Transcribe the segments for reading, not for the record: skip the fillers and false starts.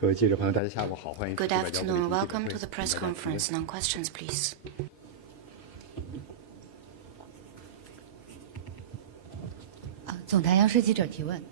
Good afternoon. Welcome to the press conference. Now questions, please. 总台央视记者提问。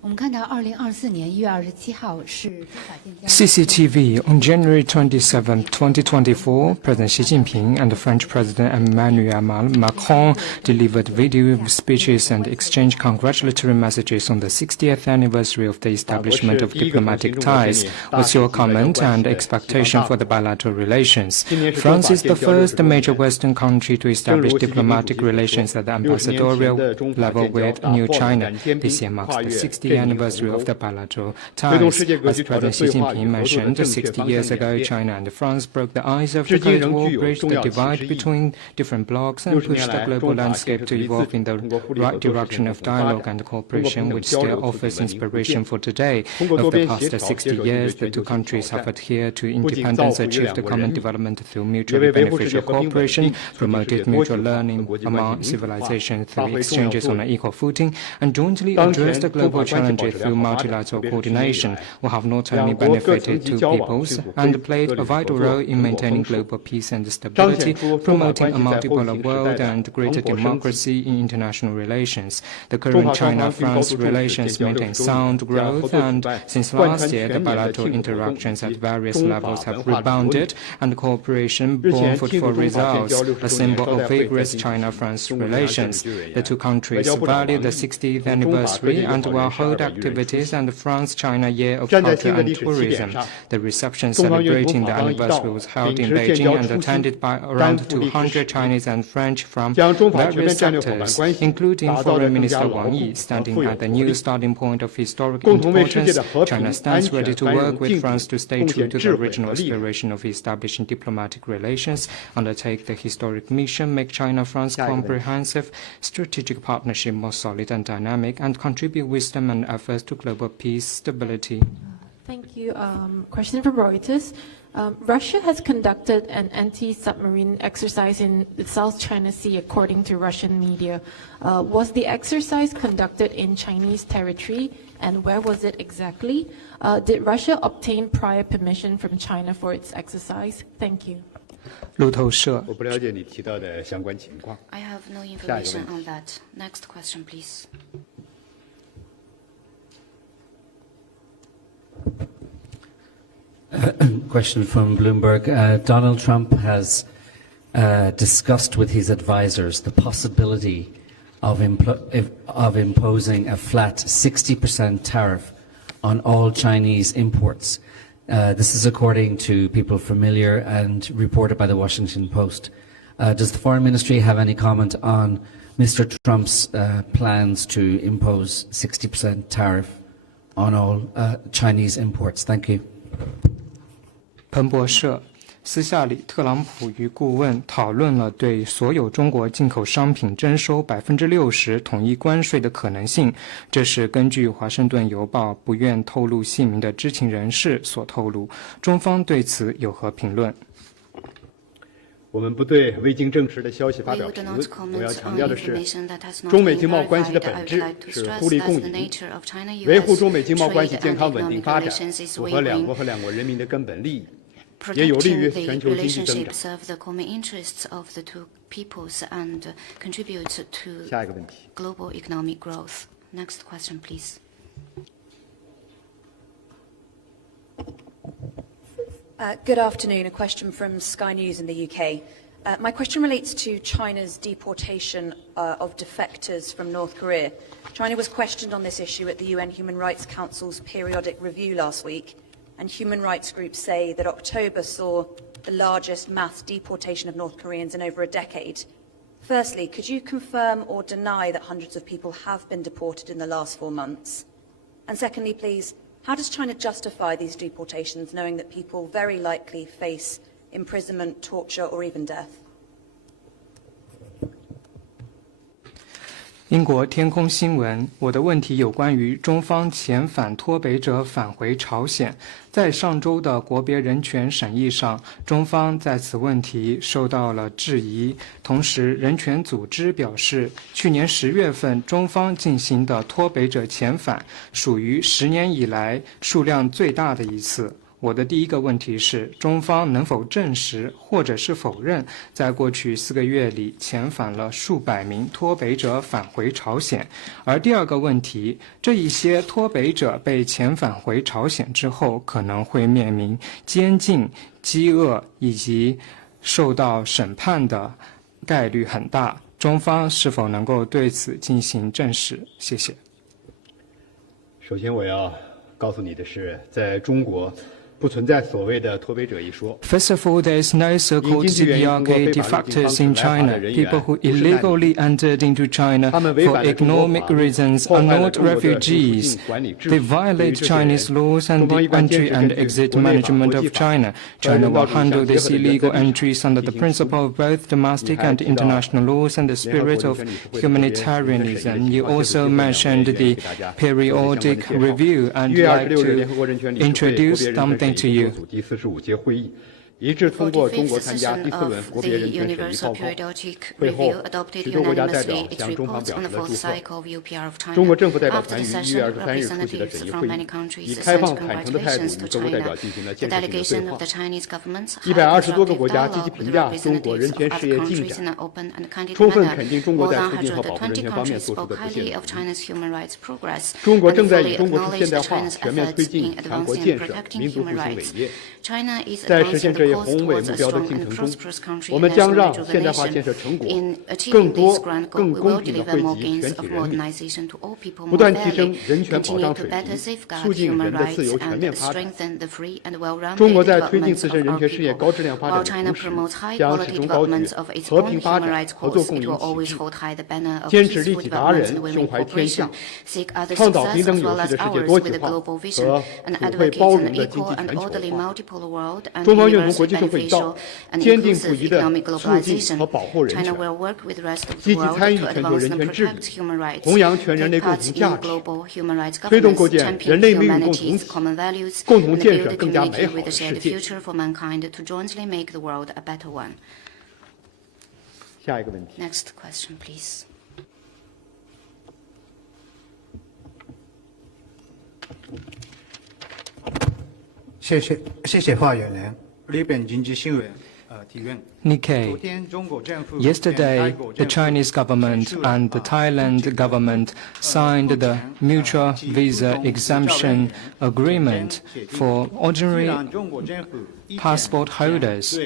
我们看到2024年1月27号是中法建交。 CCTV on January 27, 2024, President Xi Jinping and French President Emmanuel Macron delivered video speeches and exchanged congratulatory messages on the 60th anniversary of the establishment of diplomatic ties. What's your comment and expectation for the bilateral relations? France is the first major Western country to establish diplomatic relations at the ambassadorial level with New China. This year marks the 60th anniversary of the bilateral ties. As President Xi Jinping mentioned, 60 years ago, China and France broke the ice of the Cold War, bridged the divide between different blocs, and pushed the global landscape to evolve in the right direction of dialogue and cooperation, which still offers inspiration for today. Over the past 60 years, the two countries have adhered to independence, achieved common development through mutually beneficial cooperation, promoted mutual learning among civilizations through exchanges on an equal footing, and jointly addressed the global challenges through multilateral coordination. We have not only benefited two peoples and played a vital role in maintaining global peace and stability, promoting a multipolar world and greater democracy in international relations. The current China-France relations maintain sound growth, and since last year, the bilateral interactions at various levels have rebounded, and cooperation borne fruitful results, a symbol of vigorous China-France relations. The two countries value the 60th anniversary and will hold activities and the France-China Year of Culture and Tourism. The reception celebrating the anniversary was held in Beijing and attended by around 200 Chinese and French from various sectors, including Foreign Minister Wang standing at the new starting point of historic importance. China stands ready to work with France to stay true to the original aspiration of establishing diplomatic relations, undertake the historic mission, make China-France comprehensive strategic partnership more solid and dynamic, and contribute wisdom and efforts to global peace, stability. Thank you. Question from Reuters. Russia has conducted an anti-submarine exercise in the South China Sea, according to Russian media. Was the exercise conducted in Chinese territory, and where was it exactly? Did Russia obtain prior permission from China for its exercise? Thank you. 路透社。I have no information on that. Next question, please. Question from Bloomberg. Donald Trump has discussed with his advisors the possibility of imposing a flat 60% tariff on all Chinese imports. This is according to people familiar and reported by the Washington Post. Does the Foreign Ministry have any comment on Mr. Trump's plans to impose 60% tariff on all Chinese imports? Thank you. 彭博社私下里，特朗普与顾问讨论了对所有中国进口商品征收60%统一关税的可能性。这是根据《华盛顿邮报》不愿透露姓名的知情人士所透露。中方对此有何评论？我们不对未经证实的消息发表评论。我要强调的是，中美经贸关系的本质是互利共赢，维护中美经贸关系健康稳定发展，符合两国和两国人民的根本利益。也有利于全球经济增长。下一个问题。Global economic growth. Next question, please. Good afternoon. A question from Sky News in the UK. My question relates to China's deportation of defectors from North Korea. China was questioned on this issue at the UN Human Rights Council's periodic review last week. And human rights groups say that October saw the largest mass deportation of North Koreans in over a decade. Firstly, could you confirm or deny that hundreds of people have been deported in the last 4 months? And secondly, please, how does China justify these deportations, knowing that people very likely face imprisonment, torture, or even death? 英国天空新闻，我的问题有关于中方遣返脱北者返回朝鲜。在上周的国别人权审议上，中方在此问题受到了质疑。同时，人权组织表示，去年10月份中方进行的脱北者遣返属于10年以来数量最大的一次。我的第一个问题是，中方能否证实或者是否认，在过去4个月里遣返了数百名脱北者返回朝鲜？而第二个问题，这一些脱北者被遣返回朝鲜之后，可能会面临监禁、饥饿以及受到审判的概率很大。中方是否能够对此进行证实？谢谢。首先，我要告诉你的是，在中国不存在所谓的脱北者一说。 First of all, there is no so-called DPRK defectors in China. People who illegally entered into China for economic reasons are not refugees. They violate Chinese laws and the entry and exit management of China. China will handle these illegal entries under the principle of both domestic and international laws and the spirit of humanitarianism. You also mentioned the periodic review, and I'd like to introduce something to you. 第45届会议一致通过中国参加第4轮国别人权审议报告。会后，许多国家代表向中方表示了祝贺。中国政府代表团于1月23日出席了审议会议，以开放坦诚的态度与各国代表进行了建设性的对话。120多个国家积极评价中国人权事业进展，充分肯定中国在推进和保护人权方面做出的不懈努力。中国正在以中国式现代化全面推进强国建设、民族复兴伟业。在实现这一宏伟目标的进程中，我们将让现代化建设成果更多、更公平地惠及全体人民，不断提升人权保障水平，促进人的自由全面发展。中国在推进自身人权事业高质量发展的同时，将始终高举和平发展、合作共赢旗帜，坚持利己达人、胸怀天下，创造平等有序的世界多极化和普惠包容的经济全球化。中方愿同国际社会一道，坚定不移地促进和保护人权，积极参与全球人权治理，弘扬全人类共同价值，推动构建人类命运共同体，共同建设更加美好的世界。下一个问题。Next question, please. 谢谢发言人。日本经济新闻提问。 Nikkei. Yesterday, the Chinese government and the Thailand government signed the mutual visa exemption agreement for ordinary passport holders.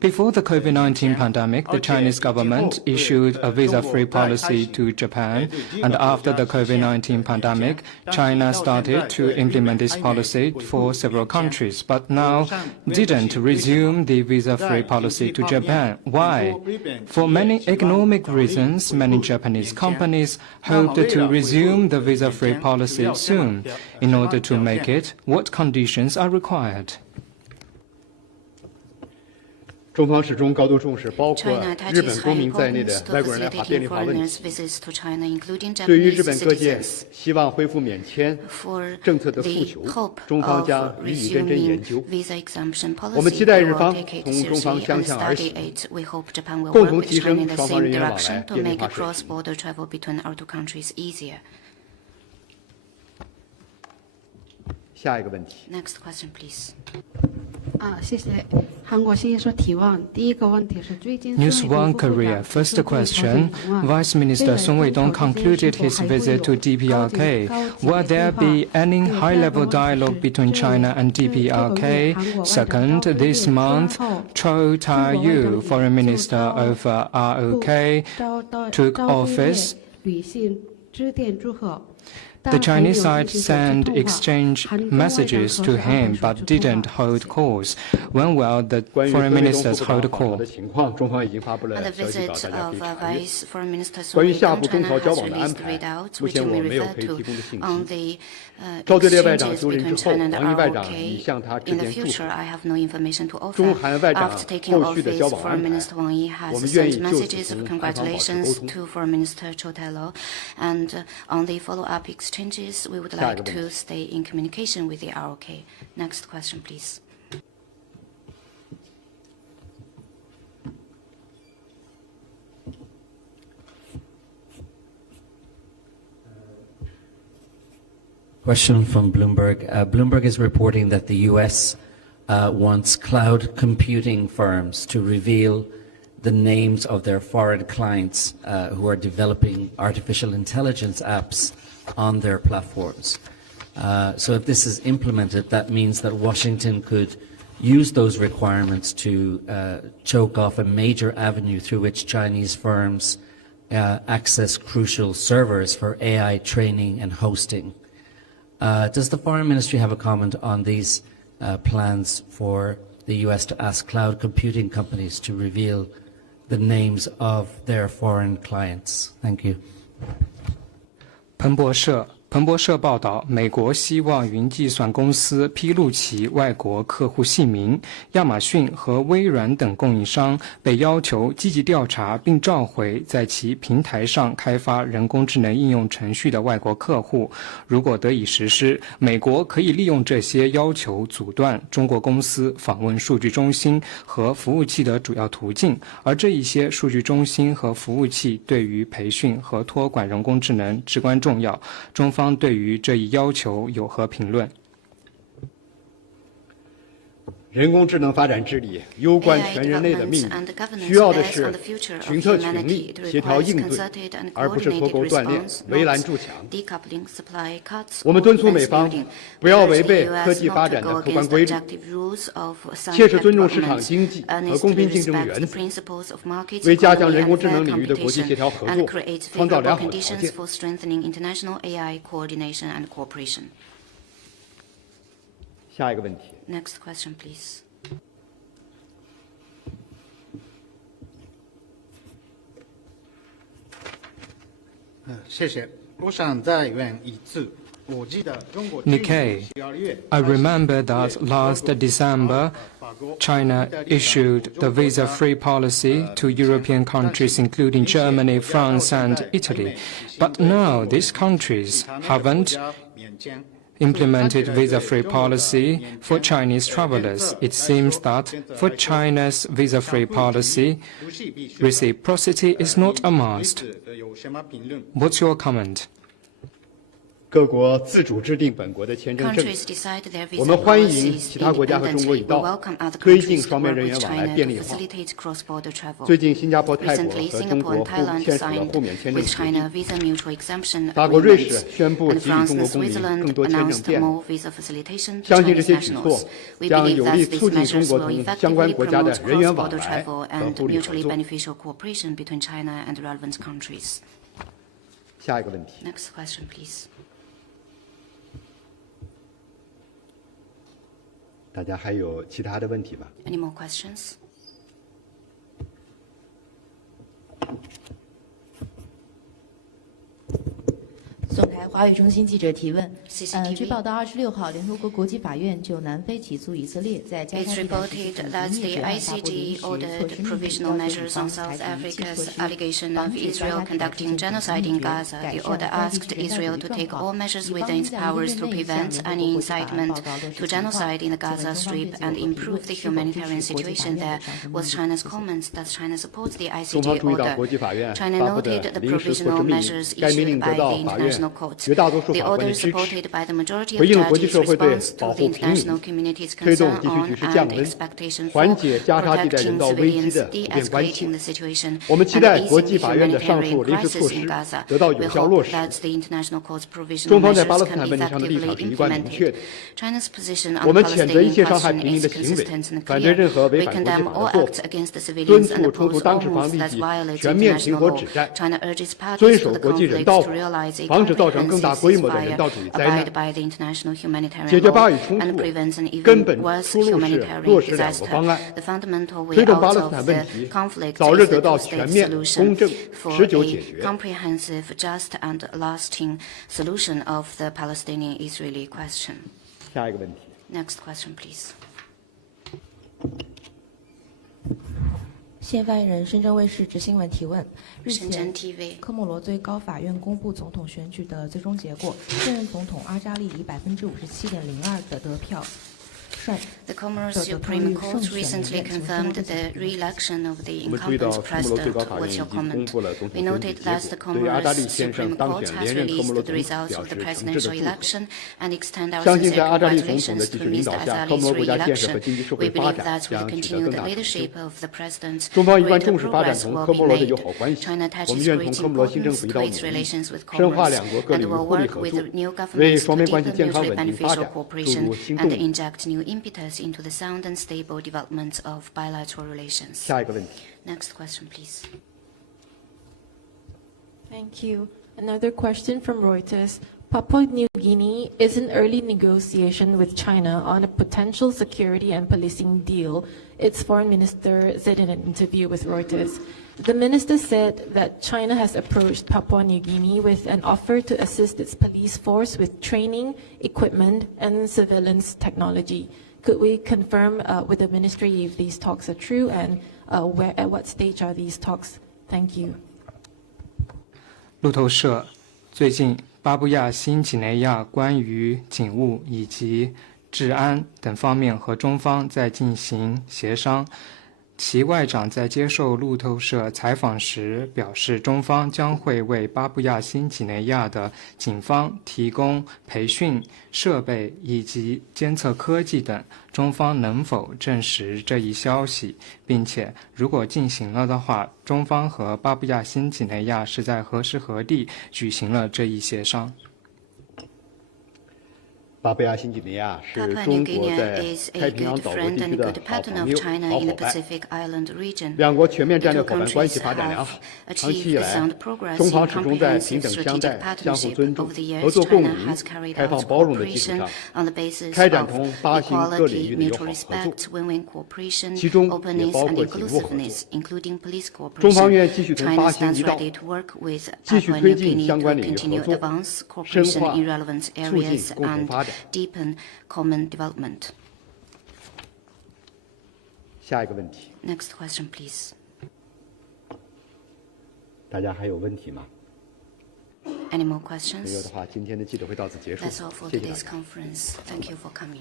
Before the COVID-19 pandemic, the Chinese government issued a visa-free policy to Japan, and after the COVID-19 pandemic, China started to implement this policy for several countries, but now didn't resume the visa-free policy to Japan. Why? For many economic reasons, many Japanese companies hoped to resume the visa-free policy soon. In order to make it, what conditions are required? 中方始终高度重视包括日本公民在内的外国人来华便利化问题。对于日本各界希望恢复免签政策的诉求，中方将予以认真研究。我们期待日方同中方相向而行，共同提升双方人员往来便利化水平。下一个问题。Next question, please. 谢谢韩国新说提问。第一个问题是最近 News One Korea. First question. Vice Minister Sun Weidong concluded his visit to DPRK. Will there be any high-level dialogue between China and DPRK? Second, this month, Cho Tae-yu, Foreign Minister of ROK, took office. The Chinese side sent exchange messages to him but didn't hold calls. When will the foreign ministers hold a call? On the visit of Vice Foreign Minister Sullivan, China has released readouts, which we refer to on the exchanges between China and ROK. In the future, I have no information to offer. After taking office, Foreign Minister Wang has sent messages of congratulations to Foreign Minister Zhou Tailou, and on the follow-up exchanges, we would like to stay in communication with the ROK. Next question, please. Question from Bloomberg. Bloomberg is reporting that the U.S. Wants cloud computing firms to reveal the names of their foreign clients who are developing artificial intelligence apps on their platforms. So if this is implemented, that means that Washington could use those requirements to choke off a major avenue through which Chinese firms access crucial servers for AI training and hosting. Does the Foreign Ministry have a comment on these plans for the U.S. to ask cloud computing companies to reveal the names of their foreign clients? Thank you. 彭博社报道，美国希望云计算公司披露其外国客户姓名。亚马逊和微软等供应商被要求积极调查并召回在其平台上开发人工智能应用程序的外国客户。如果得以实施，美国可以利用这些要求阻断中国公司访问数据中心和服务器的主要途径，而这一些数据中心和服务器对于培训和托管人工智能至关重要。中方对于这一要求有何评论？人工智能发展治理攸关全人类的命运，需要的是群策群力、协调应对，而不是脱钩断链、围栏筑墙。我们敦促美方不要违背科技发展的客观规律，切实尊重市场经济和公平竞争原则，为加强人工智能领域的国际协调合作创造良好条件。下一个问题。Next question, please. 谢谢。我想再问一次。我记得中国 Nikkei, I remember that last December, China issued the visa-free policy to European countries including Germany, France and Italy. But now these countries haven't implemented visa-free policy for Chinese travelers. It seems that for China's visa-free policy, reciprocity is not a must. What's your comment? 各国自主制定本国的签证政策，我们欢迎其他国家和中国一道推进双边人员往来便利化。最近，新加坡、泰国和中国签署了互免签证协议，法国、瑞士宣布给予中国公民更多签证便利。相信这些举措将有力促进中国同相关国家的人员往来和互利合作。下一个问题。Next question, please. 大家还有其他的问题吗？ Any more questions? 总台华语中心记者提问。据报道，26号，联合国国际法院就南非起诉以色列在加沙地带实施灭绝案发布临时措施命令，要求以方裁定一切措施，防止加沙地带实施灭绝、改善和恢复人道主义状况。以方在6月内向联合国国际法案报告落实情况。请问双方对此有何评论？是否支持国际法院的上诉命令？ China noted the provisional measures issued by the international court. The order supported by the majority of judges responds to the international community's concern on and expectation for protecting civilians, de-escalating the situation, and easing the humanitarian crisis in Gaza. We hope that the international court's provisional measures can be effectively implemented. China's position on the Palestinian question is consistent and clear. We condemn all acts against the civilians and oppose all moves that violate international law. China urges parties to the conflict to realize a 造成更大规模的人道主义灾难。 解决巴以冲突根本出路是落实两个方案，推动巴勒斯坦问题早日得到全面、公正、持久解决。 下一个问题。 Next question, please. 现发言人深圳卫视执新闻提问：日前，科莫罗最高法院公布总统选举的最终结果，现任总统阿扎利以57.02%的得票。 The Comoros Supreme Court recently confirmed the re-election of the incumbent president. What's your comment? We noted that the Comoros Supreme Court has released the results of the presidential election and extend our sincere congratulations to Mr. Azali's re-election. We believe that with the continued leadership of the president, greater progress will be made. China attaches great importance to its relations with Comoros and will work with the new governments to deepen mutually beneficial cooperation and inject new impetus into the sound and stable development of bilateral relations. 下一个问题。 Next question, please. Thank you. Another question from Reuters. Papua New Guinea is in early negotiation with China on a potential security and policing deal, its foreign minister said in an interview with Reuters. The minister said that China has approached Papua New Guinea with an offer to assist its police force with training, equipment, and surveillance technology. Could we confirm with the ministry if these talks are true and at what stage are these talks? Thank you. 路透社最近，巴布亚新几内亚关于警务以及治安等方面和中方在进行协商。其外长在接受路透社采访时表示，中方将会为巴布亚新几内亚的警方提供培训设备以及监测科技等。中方能否证实这一消息，并且如果进行了的话，中方和巴布亚新几内亚是在何时何地举行了这一协商？巴布亚新几内亚是中国在太平洋岛国地区的好朋友、好伙伴。两国全面战略伙伴关系发展良好。长期以来，中方始终在平等相待、相互尊重、合作共赢、开放包容的基础上，开展同巴新各领域的友好合作，其中也包括警务合作。中方愿继续同巴新一道，继续推进相关领域合作，深化促进共同发展。 Deepen common development. 下一个问题。 Next question, please. 大家还有问题吗？ Any more questions? 没有的话，今天的记者会到此结束。That's all for today's conference. Thank you for coming.